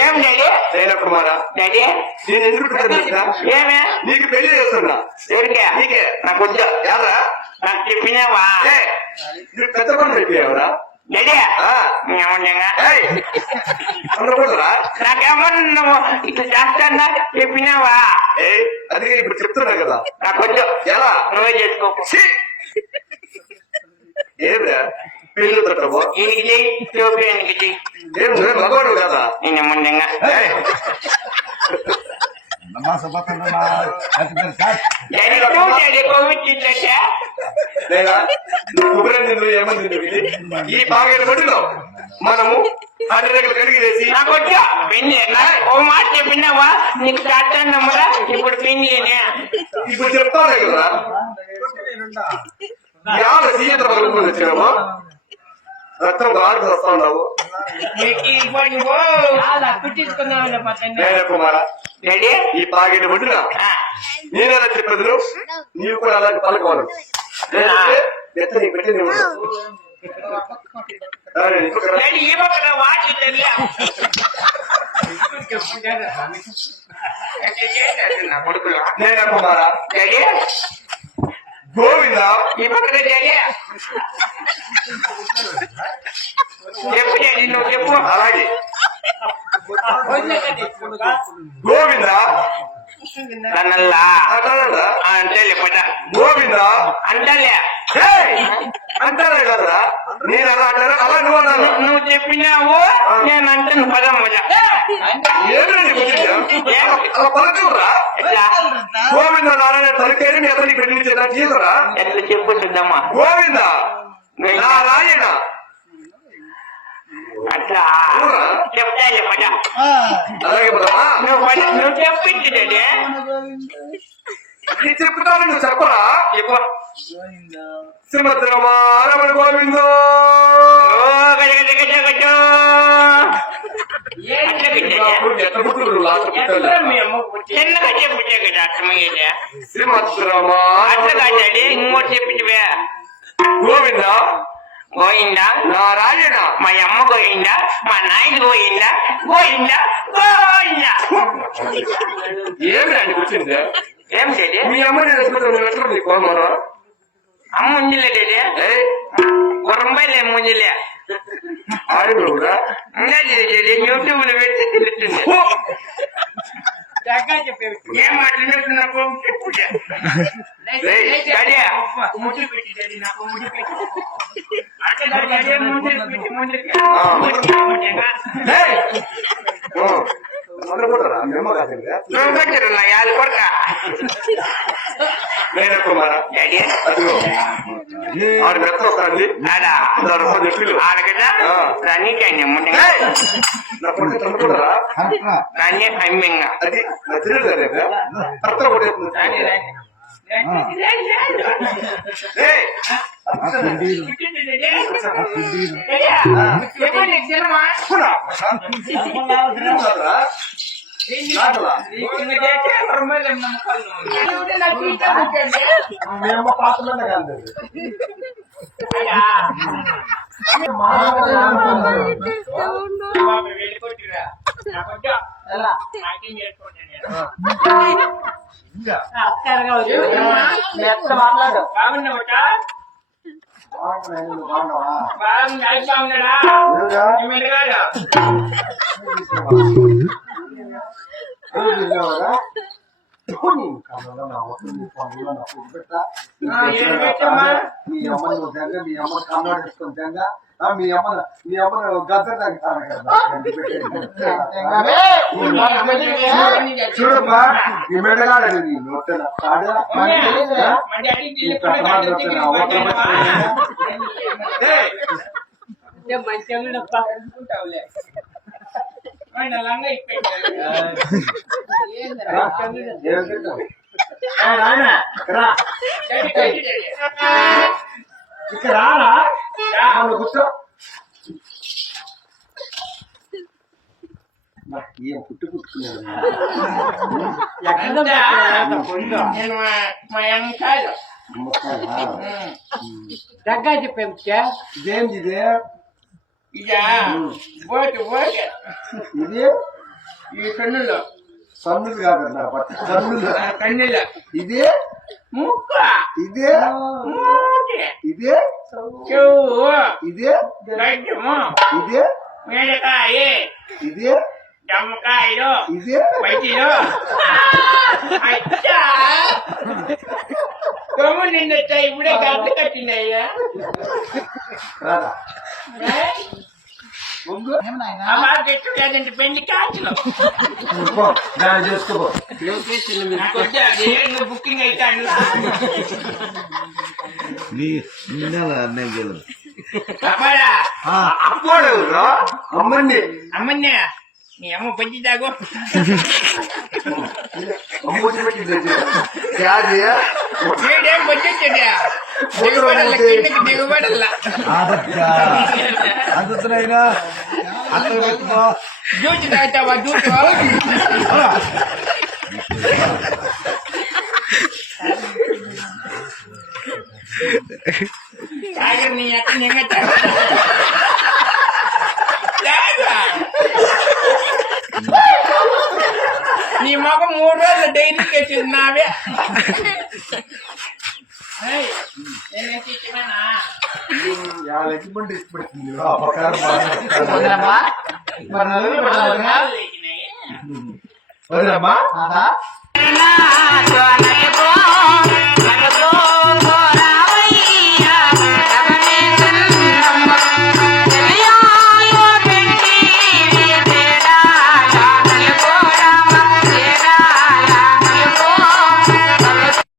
ఏం డాడీ నేను కుమారా డాడీ నేను ఎందుకు ఏమే నీకు పెళ్లి చేస్తున్నా ఎవరికే నీకే నాకు వద్దు యారా నాకు చెప్పినావా నీకు పెద్ద పనులు అయిపోయావరా డాడీ ఉండకూడదురా నాకేమన్నా నువ్వు ఇట్లా చేస్తానా చెప్పినావా అది ఇప్పుడు చెప్తున్నా కదా నాకు వద్దు ఎలా నువ్వే చేసుకో ఏమిరా పెళ్లి తట్టవు ఈయనకి చెయ్యి చూపి చెయ్యి ఏం నువ్వే మగవాడు కదా నేను ముందంగా ఈ బాగా పట్టులో మనము అన్ని దగ్గర కడిగేసి నాకు వచ్చా పెళ్లి ఓ మాట చెప్పినావా నీకు చేస్తానమ్మరా ఇప్పుడు పెళ్లి ఇప్పుడు చెప్తానే కదా యాభై సీఎం పగలుకొని వచ్చినాము రక్తం గాడు వస్తా ఉన్నావు కుమారా ఈ పాకెట్ పట్టుగా నేనలా చెప్పదు నీవు కూడా అలాంటి పలకవాలి నీకు పెట్టి నేను కుమారా గోవిందా చెప్పు నువ్వు చెప్పు అలాగే గోవిందా కన్నల్లా అంటేలే పట గోవిందా అంటలే అంటారా కదా నేను అలా అంటారా అలా నువ్వు అన్నాను నువ్వు చెప్పినావు నేను అంటాను పదం అలా పలకరా గోవింద నారాయణ తలకేరి మీ అతనికి పెట్టించేదా చేయరా ఎట్లా చెప్పుతుందమ్మా గోవింద నారాయణ అట్లా చెప్తాలే పద అలాగే పదమా నువ్వు చెప్పించే నీ చెప్తాను నువ్వు చెప్పరా చెప్పు శ్రీమద్రమారమణ గోవిందో చిన్నగా చెప్పించే కదా అర్థమయ్యేది శ్రీమద్రమా ఇంకోటి చెప్పించవే గోవింద గోయిందా నారాయణ మా అమ్మ గోయిందా మా నాయన గోయిందా గోయిందా గోయిందా ఏమి అండి కూర్చుంది ఏం చేయాలి మీ అమ్మని ఎట్లా నీకు మనం అమ్మ ముంజిలే గుర్రంబైలే ముంజిలే ఆడి కూడా యూట్యూబ్ లో పెడితే తెలుస్తుంది ఏం మాట్లాడుతున్నా కుమారా అదిగో ఆడు మెత్త వస్తుంది ఆడగదా రాణికాయ నా కొడుకు తమ్ముడురా రాణి అమ్మంగా అది నా తిరుగుదా అర్థం కొట్టేస్తుంది మేము పాత్రలో కాదు మాట్లాడు మీ అమ్మను మీ అమ్మ కన్నాడు మీ అమ్మను గద్దె తగ్గుతాను కదా చూడమ్మా ఈ మెడగాడు నీ నోట్ల ఇక్కడ రారా కూర్చో ఏం పుట్టు పుట్టుకున్నాడు దగ్గర చెప్పేం ఇదేంది ఇదే ఇదా బోటు బోటు ఇది ఈ కన్నులు సన్నులు కాదన్నా కన్నులు. కన్నులు ఇది ముక్క ఇది మూతి ఇది చెవు ఇది గడ్డము ఇది మేడకాయ ఇది జమ్మకాయలు ఇది బయటిలో అచ్చా కొమ్ము నిండొచ్చా ఇప్పుడే గడ్డ కట్టినాయ్యా రాదా ముందు అమ్మా గట్టు లేదంటే పెళ్లి కాచులు చేసుకో బుకింగ్ అయితే అప్పుడు అమ్మండి అమ్మన్నే నీ అమ్మ పంచి తాగు అమ్మొచ్చి పెట్టింది ఏడేం వచ్చేచ్చా దిగుబడల్లా కిందకి దిగుబడల్లా అందుతున్నాయినా జ్యూస్ తాగుతావా జ్యూస్ తాగరు నీ అక్క నింగ నీ మొక్క 3 రోజులు డైరీ వేసింది నావే ఎక్కిపెట్టి ఇష్టపెడుతుంది వదిలమ్మా